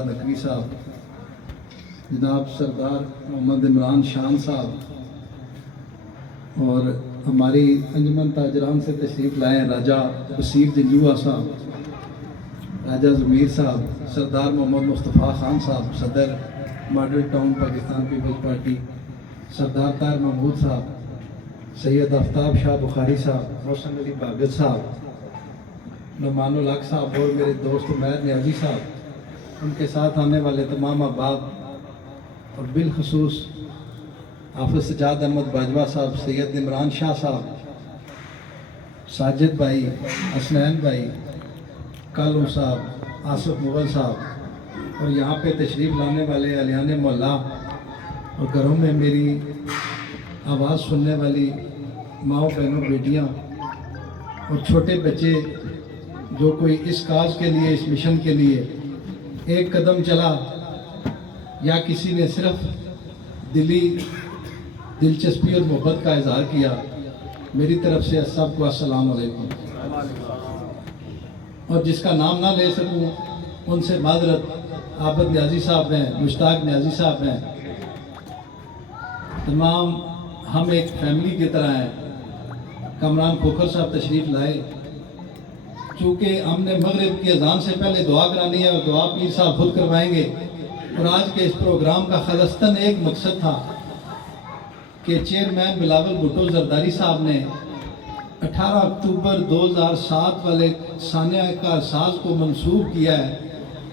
نقوی صاحب، جناب سردار محمد عمران شان صاحب اور ہماری انجمن تاجران سے تشریف لائے ہیں راجہ بصیر جنجوعہ صاحب، راجہ ضمیر صاحب، سردار محمد مصطفیٰ خان صاحب صدر Model Town Pakistan Peoples Party, Sardar Tahir Mahmood صاحب، سید آفتاب شاہ بخاری صاحب، محسن علی بھاگت صاحب، نعمان الحق صاحب اور میرے دوست عمیر نیازی صاحب، ان کے ساتھ آنے والے تمام احباب اور بالخصوص حافظ سجاد احمد باجوہ صاحب، سید عمران شاہ صاحب، ساجد بھائی، حسنین بھائی، کالوں صاحب، آصف مغل صاحب اور یہاں پہ تشریف لانے والے اہلیان محلہ اور گھروں میں میری آواز سننے والی ماؤں بہنوں بیٹیاں اور چھوٹے بچے جو کوئی اس کاز کے لیے، اس مشن کے لیے ایک قدم چلا یا کسی نے صرف دلی دلچسپی اور محبت کا اظہار کیا، میری طرف سے سب کو السلام علیکم۔ اور جس کا نام نہ لے سکوں ان سے معذرت، عابد نیازی صاحب ہیں، مشتاق نیازی صاحب ہیں، تمام ہم ایک فیملی کی طرح ہیں۔ کامران کھوکھر صاحب تشریف لائے، چونکہ ہم نے مغرب کی اذان سے پہلے دعا کرانی ہے اور دعا پیر صاحب خود کروائیں گے، اور آج کے اس پروگرام کا خالصتاً ایک مقصد تھا کہ چیئرمین بلاول بھٹو زرداری صاحب نے 18 اکتوبر 2007 والے سانحہ کا احساس کو منسوب کیا ہے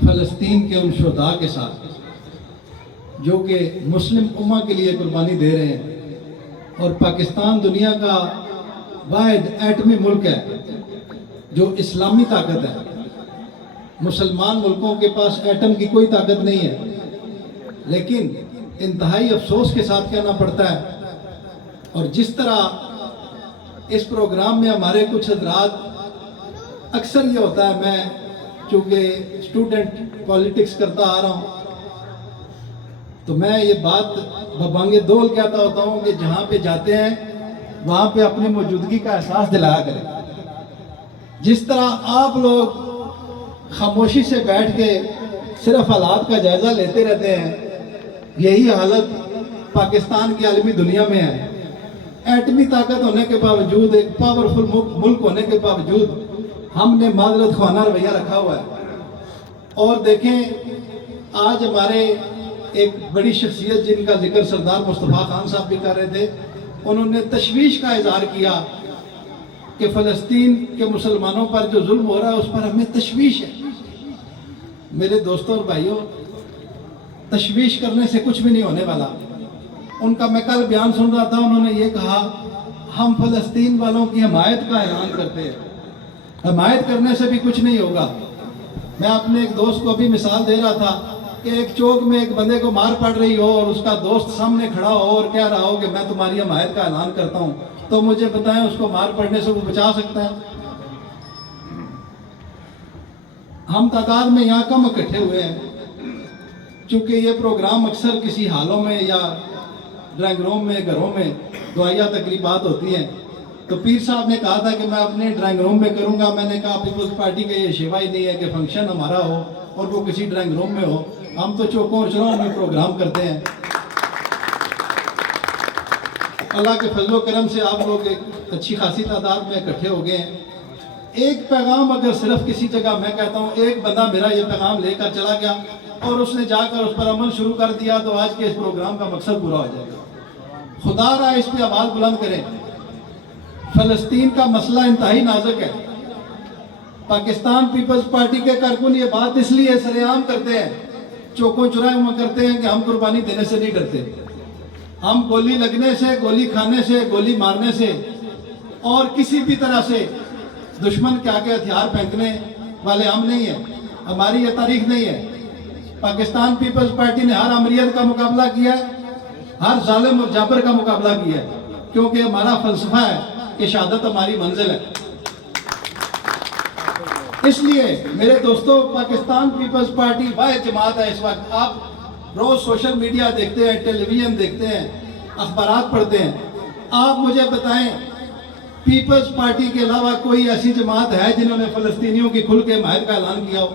فلسطین کے ان شہداء کے ساتھ جو کہ مسلم امہ کے لیے قربانی دے رہے ہیں، اور پاکستان دنیا کا واحد ایٹمی ملک ہے جو اسلامی طاقت ہے۔ مسلمان ملکوں کے پاس ایٹم کی کوئی طاقت نہیں ہے، لیکن انتہائی افسوس کے ساتھ کہنا پڑتا ہے، اور جس طرح اس پروگرام میں ہمارے کچھ حضرات اکثر یہ ہوتا ہے، میں چونکہ اسٹوڈنٹ پالیٹکس کرتا آ رہا ہوں تو میں یہ بات ببانگ دول کہتا ہوتا ہوں کہ جہاں پہ جاتے ہیں وہاں پہ اپنی موجودگی کا احساس دلایا کریں۔ جس طرح آپ لوگ خاموشی سے بیٹھ کے صرف حالات کا جائزہ لیتے رہتے ہیں، یہی حالت پاکستان کی عالمی دنیا میں ہے۔ ایٹمی طاقت ہونے کے باوجود، ایک پاورفل ملک ہونے کے باوجود ہم نے معذرت خوانا رویہ رکھا ہوا ہے۔ اور دیکھیں آج ہمارے ایک بڑی شخصیت جن کا ذکر سردار مصطفیٰ خان صاحب بھی کر رہے تھے، انہوں نے تشویش کا اظہار کیا کہ فلسطین کے مسلمانوں پر جو ظلم ہو رہا ہے اس پر ہمیں تشویش ہے۔ میرے دوستوں اور بھائیوں، تشویش کرنے سے کچھ بھی نہیں ہونے والا۔ ان کا میں کل بیان سن رہا تھا، انہوں نے یہ کہا ہم فلسطین والوں کی حمایت کا اعلان کرتے ہیں، حمایت کرنے سے بھی کچھ نہیں ہوگا۔ میں اپنے ایک دوست کو بھی مثال دے رہا تھا کہ ایک چوک میں ایک بندے کو مار پڑ رہی ہو اور اس کا دوست سامنے کھڑا ہو اور کہہ رہا ہو کہ میں تمہاری حمایت کا اعلان کرتا ہوں، تو مجھے بتائیں اس کو مار پڑنے سے وہ بچا سکتا ہے؟ ہم تعداد میں یہاں کم اکٹھے ہوئے ہیں، چونکہ یہ پروگرام اکثر کسی حالوں میں یا ڈرائنگ روم میں، گھروں میں دعائیہ تقریبات ہوتی ہیں، تو پیر صاحب نے کہا تھا کہ میں اپنے ڈرائنگ روم میں کروں گا۔ میں نے کہا پیپلز پارٹی کا یہ شیوا ہی نہیں ہے کہ فنکشن ہمارا ہو اور وہ کسی ڈرائنگ روم میں ہو، ہم تو چوکوں اور چوراہوں میں پروگرام کرتے ہیں۔ اللہ کے فضل و کرم سے آپ لوگ ایک اچھی خاصی تعداد میں اکٹھے ہو گئے ہیں۔ ایک پیغام اگر صرف کسی جگہ، میں کہتا ہوں ایک بندہ میرا یہ پیغام لے کر چلا گیا اور اس نے جا کر اس پر عمل شروع کر دیا تو آج کے اس پروگرام کا مقصد پورا ہو جائے گا۔ خدا را اس پہ آواز بلند کریں۔ فلسطین کا مسئلہ انتہائی نازک ہے۔ پاکستان پیپلز پارٹی کے کارکن یہ بات اس لیے سر عام کرتے ہیں، چوکوں چوراہوں میں کرتے ہیں کہ ہم قربانی دینے سے نہیں ڈرتے۔ ہم گولی لگنے سے، گولی کھانے سے، گولی مارنے سے اور کسی بھی طرح سے دشمن کے آگے ہتھیار پھینکنے والے ہم نہیں ہیں، ہماری یہ تاریخ نہیں ہے۔ پاکستان پیپلز پارٹی نے ہر امریت کا مقابلہ کیا ہے، ہر ظالم اور جابر کا مقابلہ کیا ہے، کیونکہ ہمارا فلسفہ ہے کہ شہادت ہماری منزل ہے۔ اس لیے میرے دوستو، پاکستان پیپلز پارٹی واحد جماعت ہے اس وقت۔ آپ روز سوشل میڈیا دیکھتے ہیں، ٹیلی ویژن دیکھتے ہیں، اخبارات پڑھتے ہیں، آپ مجھے بتائیں پیپلز پارٹی کے علاوہ کوئی ایسی جماعت ہے جنہوں نے فلسطینیوں کی کھل کے حمایت کا اعلان کیا ہو؟